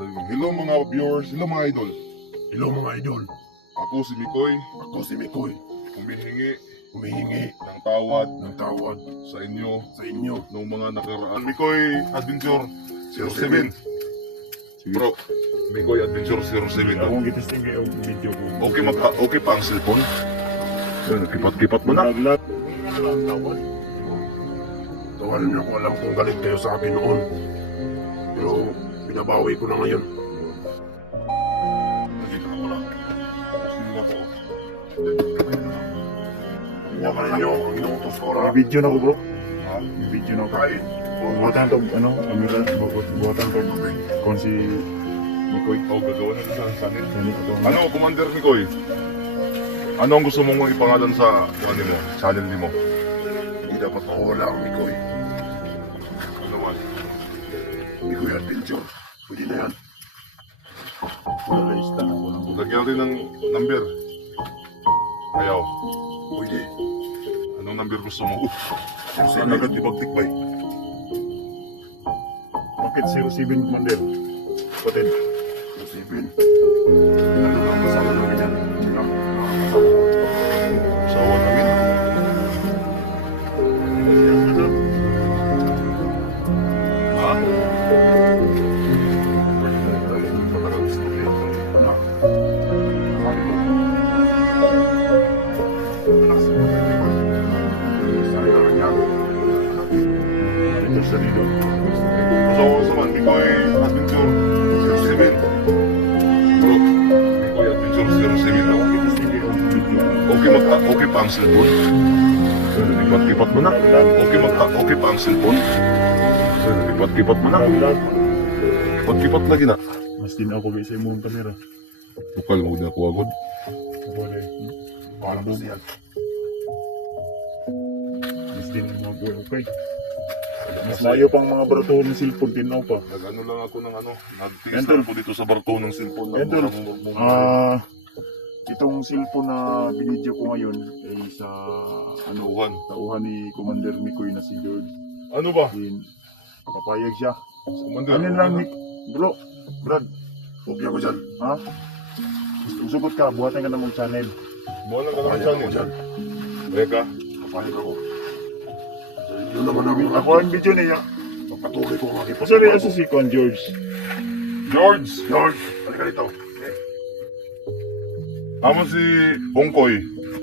Hello mga viewers, hello mga idol. Hello mga idol, Ako si Mikoy, ako si Mikoy, humihingi ng ng tawad tawad sa inyo sa inyo. ng mga nakaraan. Mikoy Adventure 07. Bro, Mikoy Adventure 07. Akong gitisting kayo ang video ko. Okay pa ang cellphone? Kipat-kipat mo na. Naglat. Tawanan niyo ko, alam kong galit kayo sa akin noon. Pero binabawi ko na ngayon. Nandito na pala. Sino na to? Huwag ninyo ang inuutos ko May na. video na ko bro. Ha? May video na ko. Kahit Buwatan to, camera, buwatan to. Kung si Mikoy. Gagawa na sa channel. Ano ko to? Ano, Commander Mikoy? Ano ang gusto mong ipangalan sa channel mo? hindi dapat mawala ang Mikoy. Ano man? Mikoy Adventure. Pwede na yan. Wala na ista na ko. Lagyan rin ng number. Ayaw. Pwede. Anong number gusto mo? Saan agad ibagtikbay? Bakit 07 Commander? Patid. Isipin. Ano lang kasama namin yan? Sila. Sawa namin. Ha? Ito sa dito. Sawa sa man, Mikoy Adventure 07. Bro, Mikoy Adventure 07 lang. Akong gitisting kayo ang video. Okay pa ang cellphone? Kipat-kipat mo na. Okay pa ang cellphone? Kipat-kipat mo na. Naglat. Kipat-kipat lagi na. Mas din ako sa imong camera. Bukal mo na ako agad. Ako na Paano ba siya? mas din ang mga okay. Mas layo pang mga barato ng cellphone, tinaw pa. Nag-ano lang ako ng ano. Nag-tiis Enter. lang ako dito sa barto ng cellphone. Enter. Itong cellphone na binidyo ko ngayon ay sa Tauhan. tauhan ni Commander Mikoy na si George. Ano ba? Din papayag siya. Commander, Ano lang bro, Brad, Kopya ko dyan. ha? Sugot ka, buhatan ka na mong channel. Buwan lang ka naman Kapayag siya ako niya. dyan. Reka. Kapayag ako. Yun naman namin. Ako ang video niya. Pagpatuloy ko ang aking Kasi rin sa si Con George. George! George, halika dito. Amo si Ungkoy.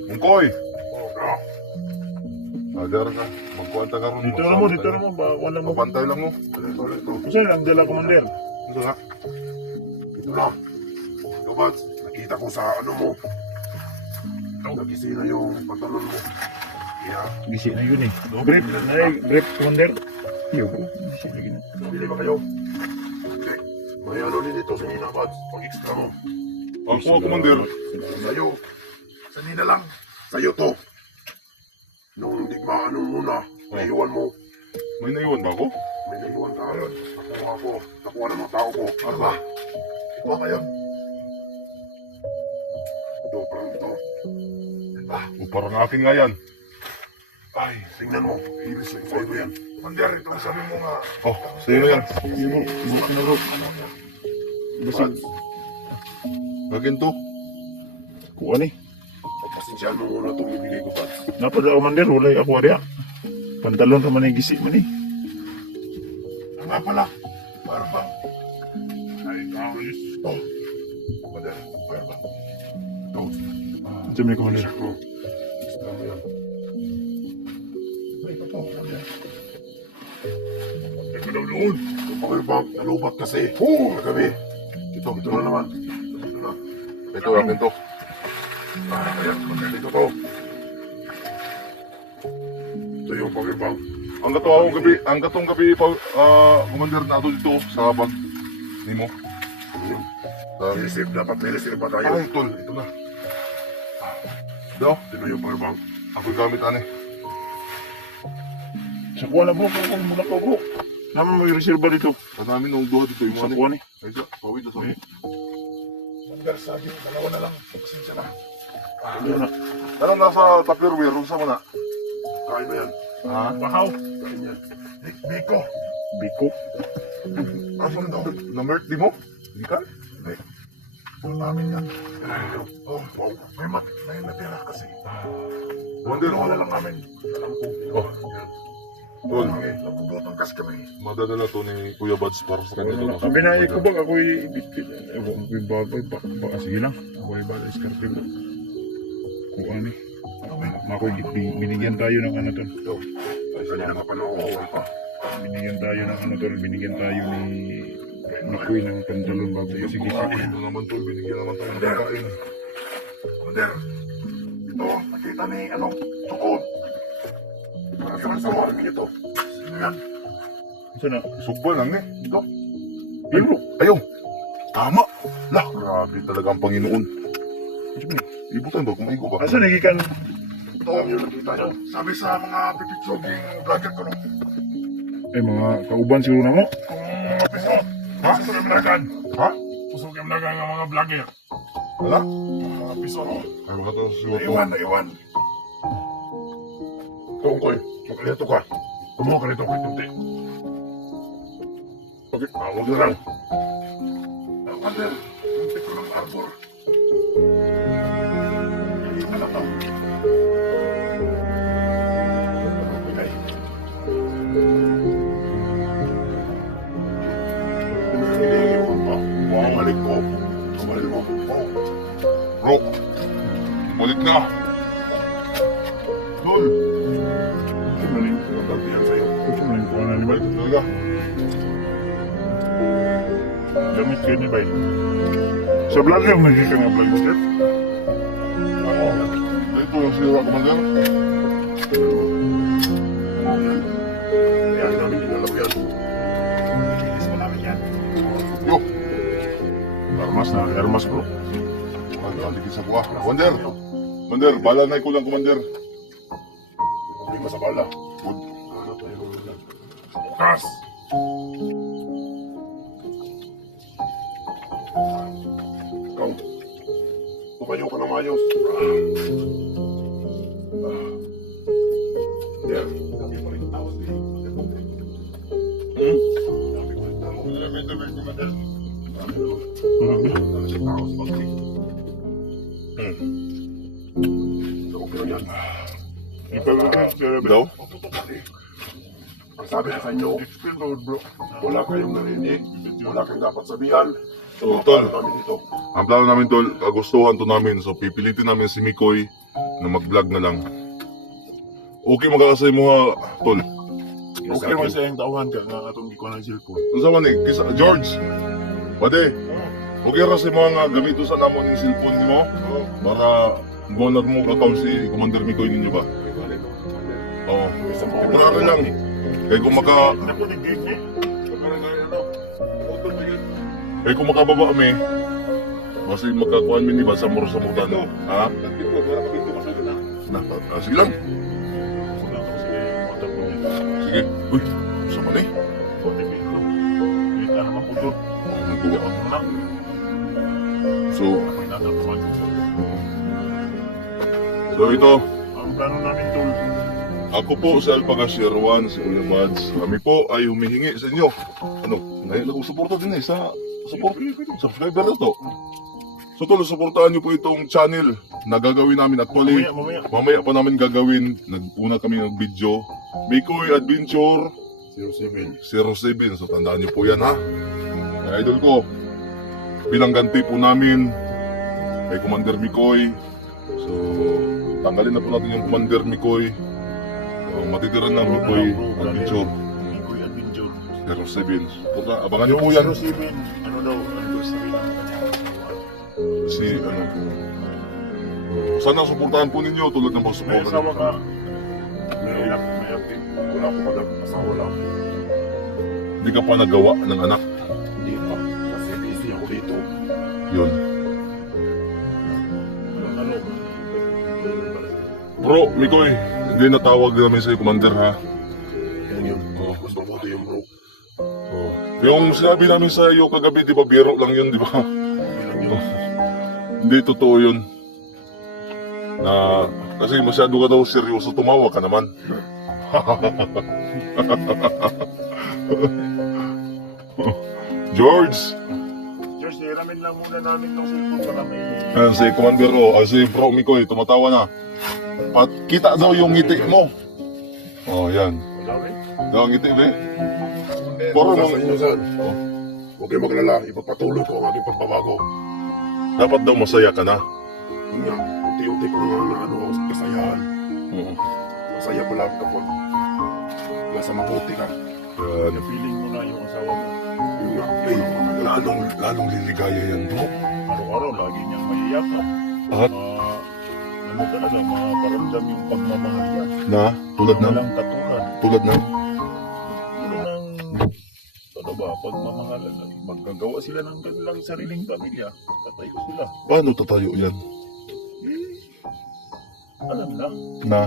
Ungkoy! Oh, bro. Adar ka. Magkuwanta ka ron. Dito na mo, dito na mo, wala mo. Mabantay lang mo. Halika. Kasi lang dala Commander. Ito nga. Ito na. Ikaw, Bats, nakita ko sa ano mo. Nagisi na yung pantalon mo. Kaya, Gisi na yun eh. Brief Commander. Iyo bro, gisi lagi na. nabili ba kayo? Hindi. May ano din ito sa Nina, Bats. Pang extra mo. Ako, Commander. Sa'yo. Sa Nina lang. Sa'yo to. Nung digmaan nung muna, naiwan mo. May naiwan ba ako? May naiwan ka ngayon. Nakuha ko. Nakuha ng mga tao ko. Ano ba? Ikuha ka yun. Ito, parang ito. O parang akin nga yan. Ay, tingnan mo. Iris yung sa'yo yan. Mandir, ito ang sabi mo nga. Oh, sa'yo na yan. Iyo bro, buhok na bro. Basig. Gagin to. Kuha ni. Pagpasensyahan mo muna itong ibigay ko, Pat. Napada Commander, wala ako ariya. Pantalon naman yung gisi man eh. Ano nga pala? Para bang? Ay, kawis. Ito. Mandir, para bang? Ito. Ito may Commander. T-shirt mo. Extra mo yan. Ay, ito po. Mandir. Teka daw noon. Yung power bank, nalubat kasi. Kagabi. Ito na naman. Ito na. Ito, akin to. Ayan, dito to. Ito yung power bank. Ang gatong gabi pa, Commander, nato dito sa bag ni mo. Yun. Receive, dapat may receive pa tayo. Ay, tol, ito na. Do, Ito na yung power bank. ako gamit ane. Sa kuha na bro, kung muna ko bro. Naman may reserva dito. Sa namin nung duha dito yung Sa ane. kuha ni. Ay, siya, pawid na sa Okay. Hanggang sa akin, dalawa na lang. Pasensya na. Ano na? Anong nasa Tupperware? Kung saan mo na? Kain na yan. Ha? Bahaw. Kain yan. Biko. Biko. Asan daw? Na-merk di mo? Hindi ka? Hindi. Wala namin yan. Oh, wow. May natira kasi. Commander, Wala lang namin. Alam ko. Oh. Tol, Okay, nagugutom kasi kami. madadala to ni Kuya Bads para sa kanya. Ang binayay ko ba ako'y ibit-bit. Ewan ko'y bagoy. Baka sige lang. Ako'y bala iskarte ko. Kung ano eh. Makoy, binigyan tayo ng ano to. Ay, kanya nga panooon pa. Binigyan tayo ng ano to. Binigyan tayo ni Makoy ng pantalon bago kasi gising. Ito naman tol, binigyan naman tayo ng pagkain. Commander, ito, nakita ni, Tukod. Parang sa mga ito. Sino yan? Saan na? Sugba lang eh. Ito. Pero, ayaw. Tama. Lah, grabe talaga ang Panginoon. Ibutan ba? Kumain ko ba? Asa nagikan? Ito ang yung nakita nyo. Sabi sa mga pipitsoging vlogger ko nung Eh mga kauban siguro na mo. kung mapis mo. Ha? Pusog yung vlogger. Ha? Pusog yung vlogger ng mga vlogger. Wala? Mga piso, no? Ay, mga to. Siwa to. Naiwan. Ito, Ungkoy. Makalito ka. Tumuha ka rito kay Tunti. Okay, huwag na lang. Commander, Tunti ko ng arbor. Hindi ka na to. Okay. Hindi mo pa. Bumalik ko. Bumalik mo. Oh. Bro, balik na. Tol, Ito na rin. Pagbihan sa'yo. Ito na rin kung ano ni Bay. balik talaga. Gamit kayo ni Bay. Sa vlog lang nagikan nga vlog sir. Oo. Ito yung sira, Commander. Kaya namin ginalaw yan. Inis mo namin yan. Yo, Hermas bro. magkaligid sa buha. Commander, Commander, bala na ikulang, Commander. Hindi mo sa bala. Good. Bukas! Ikaw, tumayo ka ng mayos. Yeah, dami pa rin tawas ni Dami pa rin tawas. Dami pa rin tawas pag So, okay lang yan. Ipagkakas sir. Daw? Ang sabi ko sa inyo, Explain ko bro. wala kayong narinig, wala kayong dapat sabihan. So, tol, Kami dito. ang plano namin, Tol, kagustuhan to namin. So, pipilitin namin si Mikoy na mag-vlog na lang. Okay, magkakasay mo ha, Tol. Okay man sa iyong tauhan ka nga atong ikuha ng cellphone. Ano sa man eh? Kisa, George! Pwede, okay ra si mga gamito sa namon yung cellphone mo para bonar mo account si Commander Mikoy ninyo ba? Oo. Temporary lang. Kaya kung Napunig game eh. kaya kung makababa kami, kasi magkakuhan mi ni ba sa muro sa mutan. Ha? Sige lang. Wala ko sige kontak mo. Sige. Uy, sa man eh. Kontak mo. Kita naman po doon. Ang tuwa. Nak. So, May natapaman. so ito, Ang plano namin tol. ako po si Alpagasier 1, si Kuya Mads. Kami po ay humihingi sa inyo. Ano? Ngayon lang suporta din eh sa subscriber na to. So tol, suportahan niyo po itong channel na gagawin namin actually. Mamaya. Mamaya pa namin gagawin. Nag-una kami ng video. Mikoy Adventure 07. 07. So tandaan niyo po yan ha. Mga idol ko, bilang ganti po namin kay Commander Mikoy. So tanggalin na po natin yung Commander Mikoy. So, matitira ng Mikoy Adventure Mikoy Adventure. 07. So, abangan niyo po yan. 07. Ano daw? Anniversary ng Si ano. Sana suportahan po ninyo tulad ng may pagsuporta. asawa ka. May update. Wala ko mag-asawa lang. Hindi ka pa nagawa ng anak. Hindi pa. Kasi busy ako dito. Yun. Ano? Bro, Mikoy, hindi natawag namin sa'yo, Commander ha. Yan yun. Mas mabuti yung bro. Oh. Yung sinabi namin sa iyo kagabi, di ba biro lang yun, di ba? Yan yun. Hindi totoo yun. Na, kasi masyado ka daw seryoso, tumawa ka naman. George! George, hiramin lang muna namin tong cellphone para may... Ayan si Commander O, si Bro Mikoy, tumatawa na. Kita daw yung ngiti mo. Oh, yan. Wala rin. Daw ang ngiti, be. Puro Puro sa inyo, son. Huwag kayo maglala, ipagpatuloy ko ang aking pagbabago. Dapat daw masaya ka na. Yun nga, unti-unti ko nga na ano, kasayahan. Oo. Masaya pala kapag nasa mabuti ka. Yan. Feeling mo na yung asawa mo. Yun nga, lalong liligaya yan, bro. Araw-araw, lagi niyang mayiyakan. At Ano talaga, makaparamdam yung pagmamahal niya. na, tulad ng, Walang katulad. tulad ng, Ano ba, pagmamahalan lang. Magkagawa sila ng kanilang sariling pamilya. Tatayo sila. paano tatayo yan? Alam na, Na,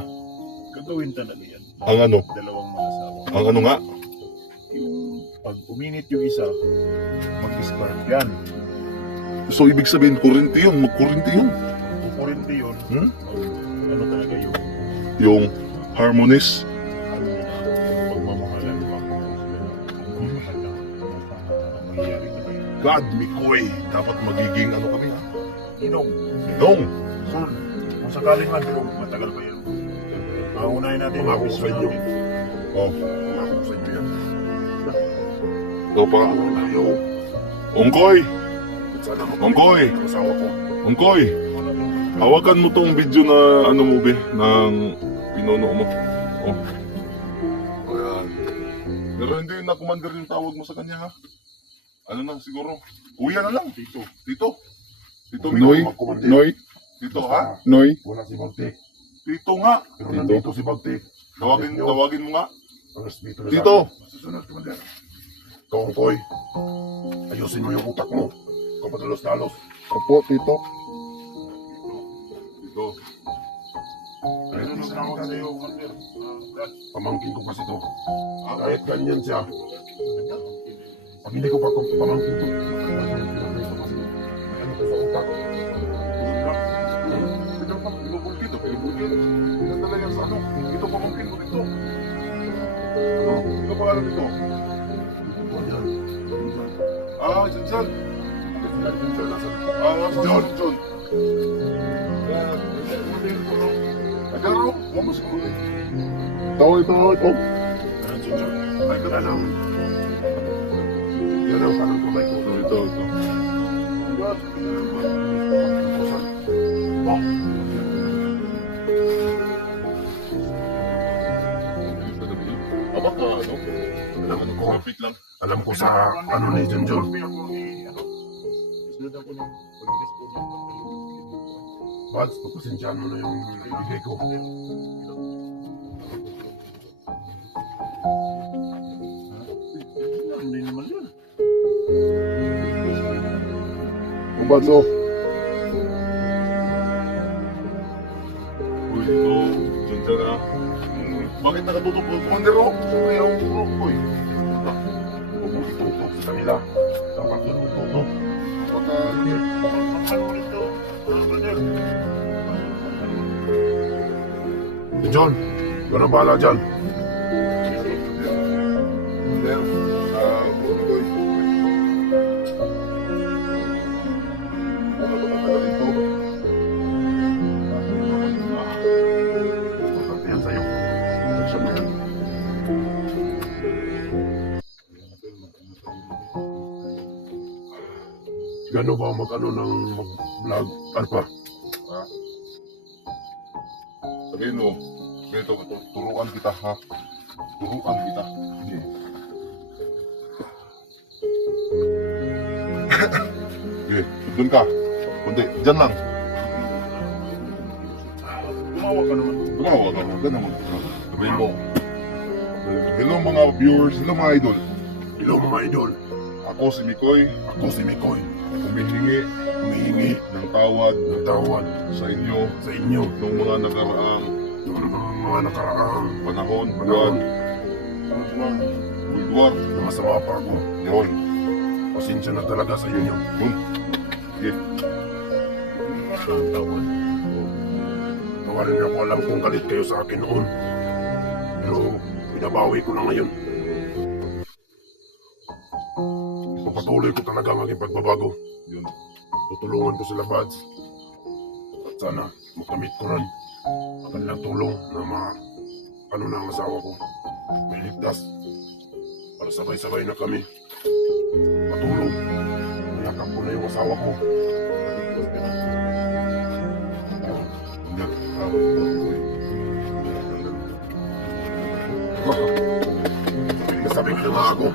gagawin talaga yan. ang ano, Dalawang mag-asawa. ang ano nga? Yung pag uminit yung isa, mag-discard yan. So, ibig sabihin, kurinti yun, magkurinti yun. Kukurente yun. Hmm? Ano talaga yung Yung harmonies. ano yun, pagmamahalan ba? Pagmamahal lang. Ang mangyayari na kayo. God, Mikoy, dapat magiging ano kami, ha? Inong, Dong! soon, kung sakaling man, pero matagal pa yan. Paunahin natin Pangako yung sa inyo. Oh, Pangako sa inyo yan. ito pa. Ayaw. Ungkoy! Sana Ongkoy! ang asawa ko. Ungkoy! Hawakan mo tong video na ano mo, be, ng pinuno mo. Oh. Ayan. Pero hindi na commander yung tawag mo sa kanya, ha? Ano na, siguro? Kuya na lang. Tito. Tito. Tito, Noy. Mikoy. Noy. Tito, ha? Noy. Wala si Bagtik. Tito nga. Pero nandito si Bagtik. Tawagin mo nga. Ang respeto na Tito. Susunod, Commander. Tongkoy. Ayusin mo yung utak mo. Kapadalos-dalos. Opo, Tito. Tito. Kahit Ano isa tawag lang sa'yo, tayo. Commander? Pamangkin ko kasi to. Ah, Kahit ganyan siya. Pag hindi ko pa pamangkin to. May ano ko sa utak. Ito pa, pinupulkit. Ito talaga sa ano. Ito pamangkin mo dito. Ano? Ano pangalan dito? Ganyan. Ah, Jansan. Ganyan nasa. Ah, nasa John. John. Nagaro, huwag mo siguro. Ito. Ay, Yan ganun. ang... Yan ang kanang kamay ko. Ito. Abang ka, ano? Alam ko. Kapit lang. Alam ko sa ano ni John John. Sunod ako ng pag-respond niya. Bads, pagpasensyahan mo na yung ibigay ko. Hindi naman yun. Bads, oh. Uy, ito. Jansan na. Bakit nakatutok ko? Commander, oh? Ayaw ko, boy. Huwag mo itutok sa kanila. Dapat ganun itutok. Baka, Ano rito? Commander? John, ikaw na bahala dyan. Commander, Boy. Ano ba matagal dito? Importante yan sa'yo. Tansya mo yan. Gano'n ba mag-ano ng mag-vlog? Alpa? Sabihin mo, ganito, turuan kita, ha? Turuan kita. Sige. Sige, doon ka. Kunti, dyan lang. Tumawa ka naman. Tumawa ka, huwag ka naman. Sabihin mo, hello mga viewers, hello mga idol. Hello mga idol. Ako si Mikoy, Ako si Mikoy. humihingi Humihingi ng tawad ng tawad sa inyo sa inyo noong mga nakaraang ng mga nakaraang panahon, panahon buwan, bulwar, na masama pa ako. yun. Pasensya na talaga sa inyo. Sige, Tawarin niyo ako, alam kong galit kayo sa akin noon. Pero binabawi ko na ngayon. Tutuloy ko talaga ang aking pagbabago. Yun. Tutulungan ko sila, Bads. At sana makamit ko rin ang kanilang tulong na ano na ang asawa ko. May ligtas. Para sabay-sabay na kami. Matulog. Mayakap ko na yung asawa ko. Nasabi ko na nga ako.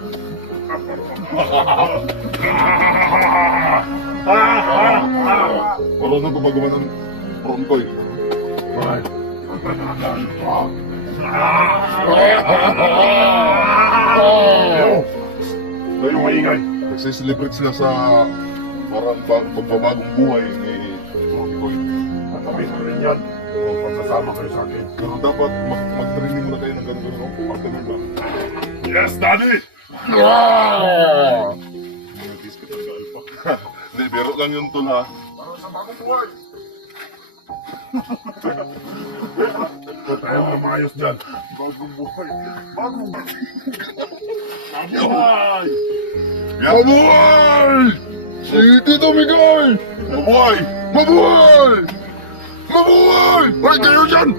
Marunong gumagawa ng ronkoy. Ay. Kayo maingay. Nagsiselebrate sila sa parang magbabagong buhay ni Ronkoy. At kami ko rin yan. Kung pagsasama kayo sa akin. Pero dapat mag-training muna kayo ng ganun-ganun. No? Afternoon ba? Yes, Daddy! Notice ka talaga, Alpha. Hindi, biro lang yun tol ha. Para sa bagong buhay. Huwag tayong lumayos dyan. Bagong buhay. Bagong buhay. Mabuhay! Mabuhay! Si Tito Miguel! Mabuhay! Mabuhay! Mabuhay! Ay, kayo dyan!